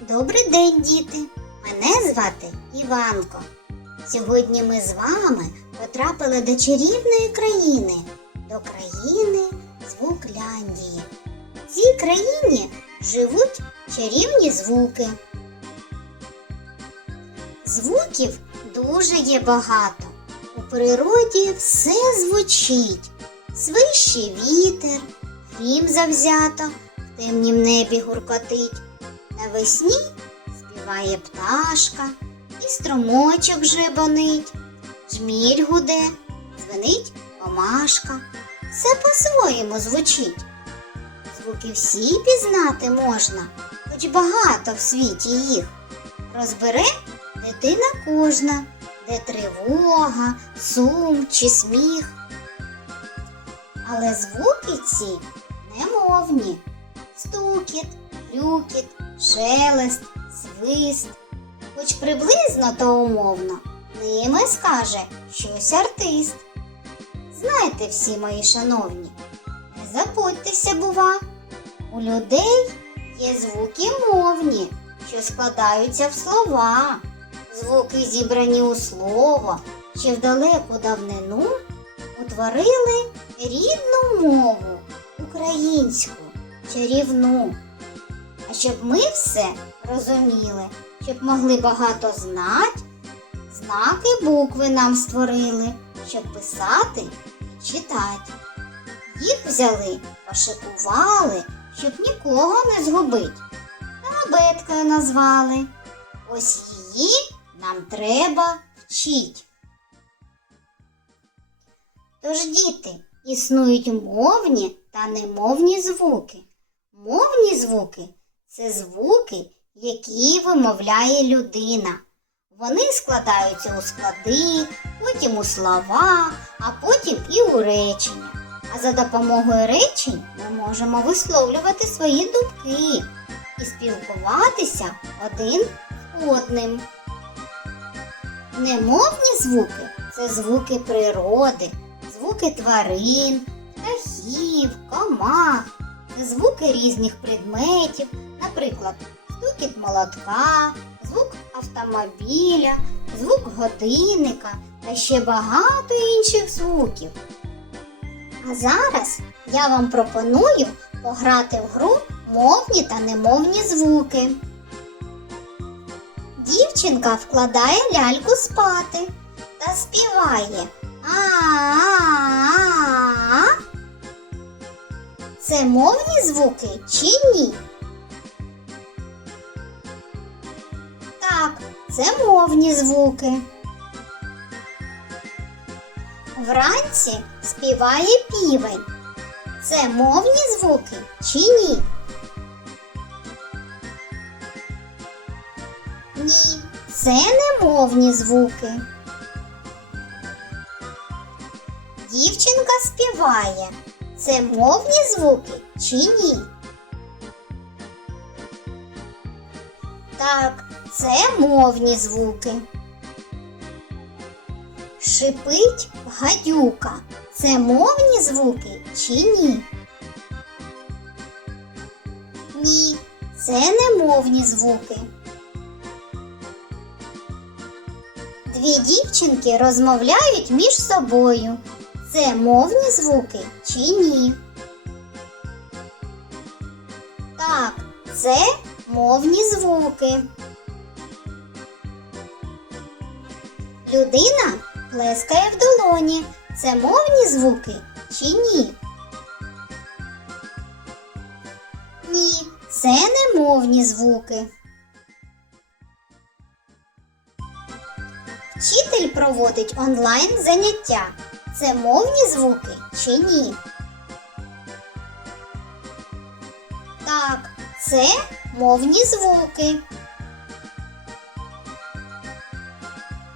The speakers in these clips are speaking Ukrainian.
Добрий день, діти! Мене звати Іванко. Сьогодні ми з вами потрапили до чарівної країни, до країни Звукляндії. В цій країні живуть чарівні звуки. Звуків дуже є багато. У природі все звучить. Свище вітер, грім завзято, в темнім небі гуркотить. Навесні співає пташка, і струмочок жебонить, жміль гуде, дзвенить комашка. Все по-своєму звучить. Звуки всі пізнати можна, хоч багато в світі їх. Розбере дитина кожна, де тривога, сум чи сміх. Але звуки ці немовні. Стукіт, грюкіт, шелест, свист. Хоч приблизно та умовно, ними скаже щось артист. Знайте всі мої шановні, не забудьтеся, бува, у людей є звуки мовні, що складаються в слова. Звуки зібрані у слово, ще в далеку давнину утворили рідну мову українську, чарівну. А щоб ми все розуміли, щоб могли багато знати, знаки букви нам створили, щоб писати і читати. Їх взяли, пошикували, щоб нікого не згубить. Та абеткою назвали. Ось її нам треба вчить. Тож, діти, існують мовні та немовні звуки. Мовні звуки це звуки, які вимовляє людина. Вони складаються у склади, потім у слова, а потім і у речення. А за допомогою речень ми можемо висловлювати свої думки і спілкуватися один з одним. Немовні звуки це звуки природи, звуки тварин, птахів, комах, це звуки різних предметів, наприклад, стукіт молотка, звук автомобіля, звук годинника та ще багато інших звуків. А зараз я вам пропоную пограти в гру мовні та немовні звуки. Дівчинка вкладає ляльку спати та співає а-а-а. Це мовні звуки чи ні? Це мовні звуки. Вранці співає півень. Це мовні звуки чи ні? Ні, це не мовні звуки. Дівчинка співає. Це мовні звуки чи ні? Так, це мовні звуки. Шипить гадюка. Це мовні звуки чи ні? Ні, це не мовні звуки. Дві дівчинки розмовляють між собою. Це мовні звуки чи ні? Так, це мовні звуки. Людина плескає в долоні. Це мовні звуки чи ні? Ні, це не мовні звуки. Вчитель проводить онлайн заняття. Це мовні звуки чи ні? Так, це мовні звуки.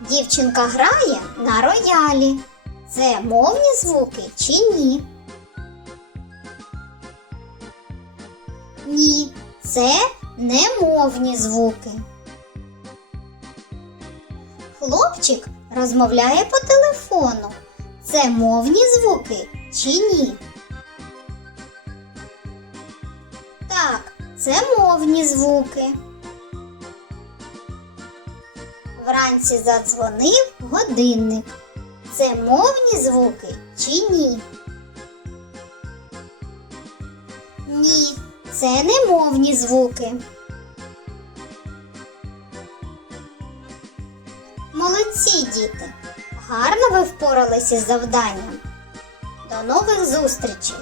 Дівчинка грає на роялі. Це мовні звуки чи ні? Ні, це не мовні звуки. Хлопчик розмовляє по телефону. Це мовні звуки чи ні? Так, це мовні звуки. Вранці задзвонив годинник. Це мовні звуки чи ні? Ні, це не мовні звуки. Молодці, діти! Гарно ви впоралися з завданням. До нових зустрічей!